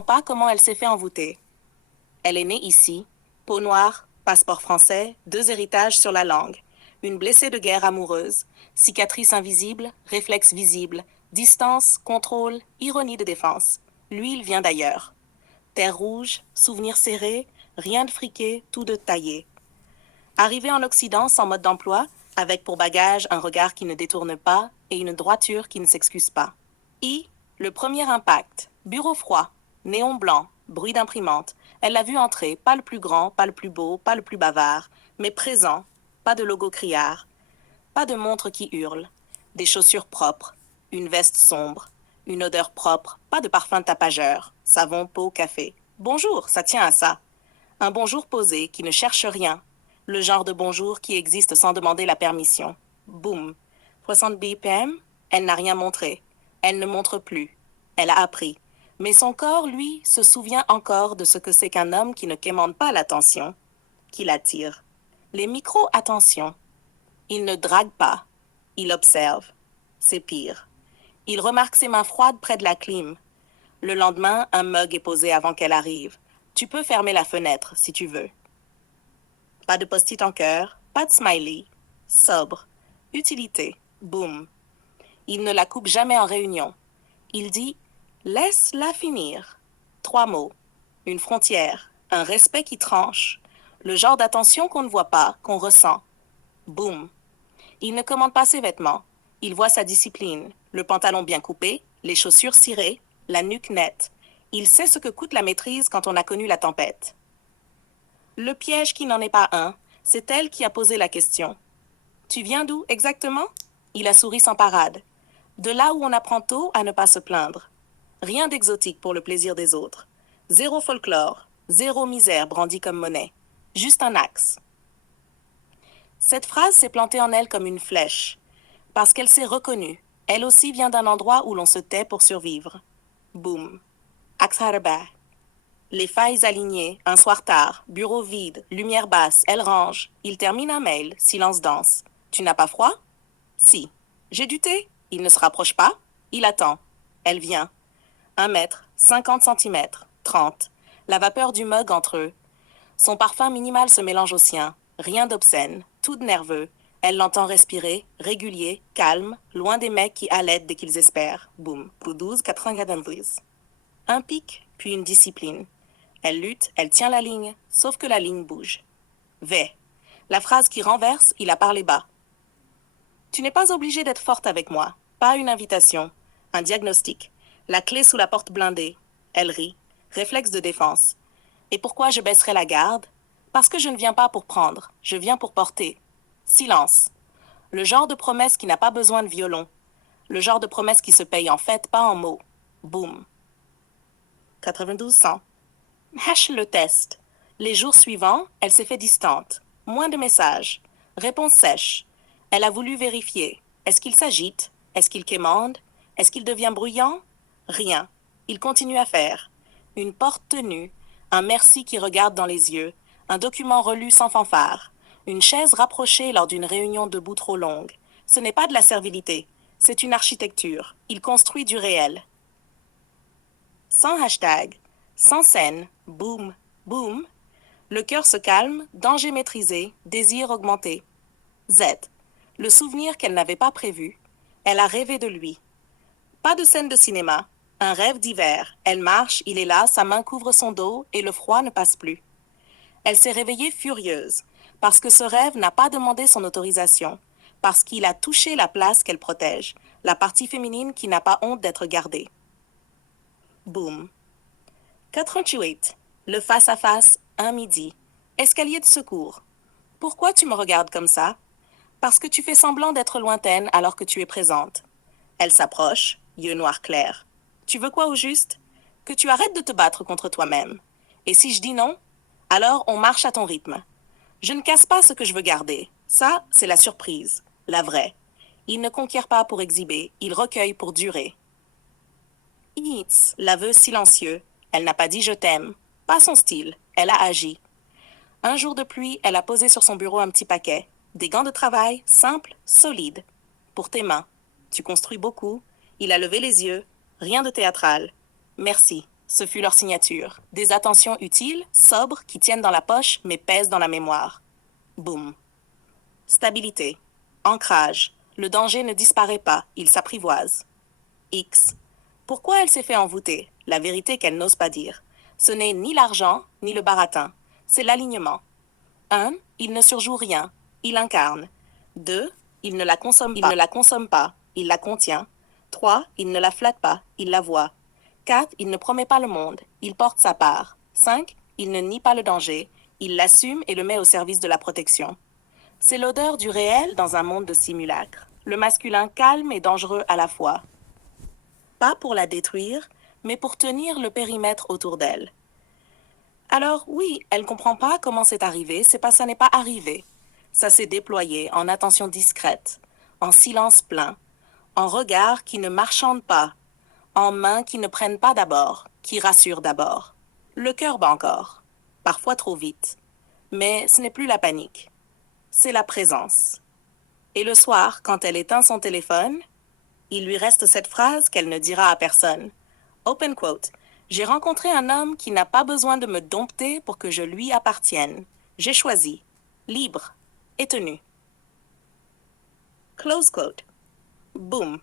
Pas comment elle s'est fait envoûter. Elle est née ici, peau noire, passeport français, 2 héritages sur la langue, une blessée de guerre amoureuse, cicatrice invisible, réflexe visible, distance, contrôle, ironie de défense. Lui, il vient d'ailleurs. Terre rouge, souvenirs serrés, rien de friqué, tout de taillé. Arrivé en Occident sans mode d'emploi, avec pour bagage un regard qui ne détourne pas et une droiture qui ne s'excuse pas. Le premier impact. Bureau froid, néon blanc, bruit d'imprimante. Elle l'a vu entrer, pas le plus grand, pas le plus beau, pas le plus bavard, mais présent, pas de logo criard, pas de montre qui hurle, des chaussures propres, une veste sombre, une odeur propre, pas de parfum tapageur, savon, peau, café. Bonjour, ça tient à ça. Un bonjour posé qui ne cherche rien. Le genre de bonjour qui existe sans demander la permission. Boum. 60 BPM, elle n'a rien montré. Elle ne montre plus. Elle a appris. Mais son corps, lui, se souvient encore de ce que c'est qu'un homme qui ne quémande pas l'attention, qui l'attire. Les micro-attentions. Il ne drague pas. Il observe. C'est pire. Il remarque ses mains froides près de la clim. Le lendemain, un mug est posé avant qu'elle arrive. Tu peux fermer la fenêtre si tu veux. Pas de post-it en cœur, pas de smiley. Sobre. Utilité. Boum. Il ne la coupe jamais en réunion. Il dit « Laisse-la finir ». 3 mots. Une frontière. Un respect qui tranche. Le genre d'attention qu'on ne voit pas, qu'on ressent. Boum. Il ne commande pas ses vêtements. Il voit sa discipline. Le pantalon bien coupé, les chaussures cirées, la nuque nette. Il sait ce que coûte la maîtrise quand on a connu la tempête. Le piège qui n'en est pas un, c'est elle qui a posé la question. Tu viens d'où exactement? Il a souri sans parade. De là où on apprend tôt à ne pas se plaindre. Rien d'exotique pour le plaisir des autres. Zéro folklore, zéro misère brandie comme monnaie. Juste un axe. Cette phrase s'est plantée en elle comme une flèche. Parce qu'elle s'est reconnue. Elle aussi vient d'un endroit où l'on se tait pour survivre. Boum. Axaraba. Les failles alignées, un soir tard, bureau vide, lumière basse, elle range. Il termine un mail, silence dense. Tu n'as pas froid? Si. J'ai du thé? Il ne se rapproche pas? Il attend. Elle vient. 1 mètre, 50 centimètres, 30. La vapeur du mug entre eux. Son parfum minimal se mélange au sien. Rien d'obscène, tout de nerveux. Elle l'entend respirer, régulier, calme, loin des mecs qui alaident dès qu'ils espèrent. Boum. Pour 12, 90. Un pic, puis une discipline. Elle lutte, elle tient la ligne, sauf que la ligne bouge. V. La phrase qui renverse, il a parlé bas. Tu n'es pas obligée d'être forte avec moi. Pas une invitation. Un diagnostic. La clé sous la porte blindée. Elle rit. Réflexe de défense. Et pourquoi je baisserai la garde? Parce que je ne viens pas pour prendre. Je viens pour porter. Silence. Le genre de promesse qui n'a pas besoin de violon. Le genre de promesse qui se paye en fait, pas en mots. Boum. 9200. Hash le test. Les jours suivants, elle s'est fait distante. Moins de messages. Réponse sèche. Elle a voulu vérifier. Est-ce qu'il s'agite? Est-ce qu'il quémande? Est-ce qu'il devient bruyant? Rien. Il continue à faire. Une porte tenue. Un merci qui regarde dans les yeux. Un document relu sans fanfare. Une chaise rapprochée lors d'une réunion debout trop longue. Ce n'est pas de la servilité. C'est une architecture. Il construit du réel. Sans hashtag. Sans scène, boum, boum, le cœur se calme, danger maîtrisé, désir augmenté. Z. Le souvenir qu'elle n'avait pas prévu. Elle a rêvé de lui. Pas de scène de cinéma. Un rêve d'hiver. Elle marche, il est là, sa main couvre son dos et le froid ne passe plus. Elle s'est réveillée furieuse, parce que ce rêve n'a pas demandé son autorisation, parce qu'il a touché la place qu'elle protège, la partie féminine qui n'a pas honte d'être gardée. Boum. 88. Le face-à-face, un midi. Escalier de secours. Pourquoi tu me regardes comme ça? Parce que tu fais semblant d'être lointaine alors que tu es présente. Elle s'approche, yeux noirs clairs. Tu veux quoi au juste? Que tu arrêtes de te battre contre toi-même. Et si je dis non? Alors on marche à ton rythme. Je ne casse pas ce que je veux garder. Ça, c'est la surprise, la vraie. Il ne conquiert pas pour exhiber, il recueille pour durer. Eats, l'aveu silencieux. Elle n'a pas dit je t'aime. Pas son style. Elle a agi. Un jour de pluie, elle a posé sur son bureau un petit paquet. Des gants de travail, simples, solides. Pour tes mains. Tu construis beaucoup. Il a levé les yeux. Rien de théâtral. Merci. Ce fut leur signature. Des attentions utiles, sobres, qui tiennent dans la poche mais pèsent dans la mémoire. Boum. Stabilité. Ancrage. Le danger ne disparaît pas, il s'apprivoise. X. Pourquoi elle s'est fait envoûter? La vérité qu'elle n'ose pas dire. Ce n'est ni l'argent, ni le baratin. C'est l'alignement. 1. Il ne surjoue rien. Il incarne. 2. Il ne la consomme pas. Il ne la consomme pas. Il la contient. 3. Il ne la flatte pas. Il la voit. 4. Il ne promet pas le monde. Il porte sa part. 5. Il ne nie pas le danger. Il l'assume et le met au service de la protection. C'est l'odeur du réel dans un monde de simulacres. Le masculin calme et dangereux à la fois. Pas pour la détruire, mais pour tenir le périmètre autour d'elle. Alors oui, elle comprend pas comment c'est arrivé, ça n'est pas arrivé. Ça s'est déployé en attention discrète, en silence plein, en regard qui ne marchande pas, en mains qui ne prennent pas d'abord, qui rassurent d'abord. Le cœur bat encore, parfois trop vite. Mais ce n'est plus la panique, c'est la présence. Et le soir, quand elle éteint son téléphone, il lui reste cette phrase qu'elle ne dira à personne. Open quote. J'ai rencontré un homme qui n'a pas besoin de me dompter pour que je lui appartienne. J'ai choisi. Libre et tenu. Close quote. Boum.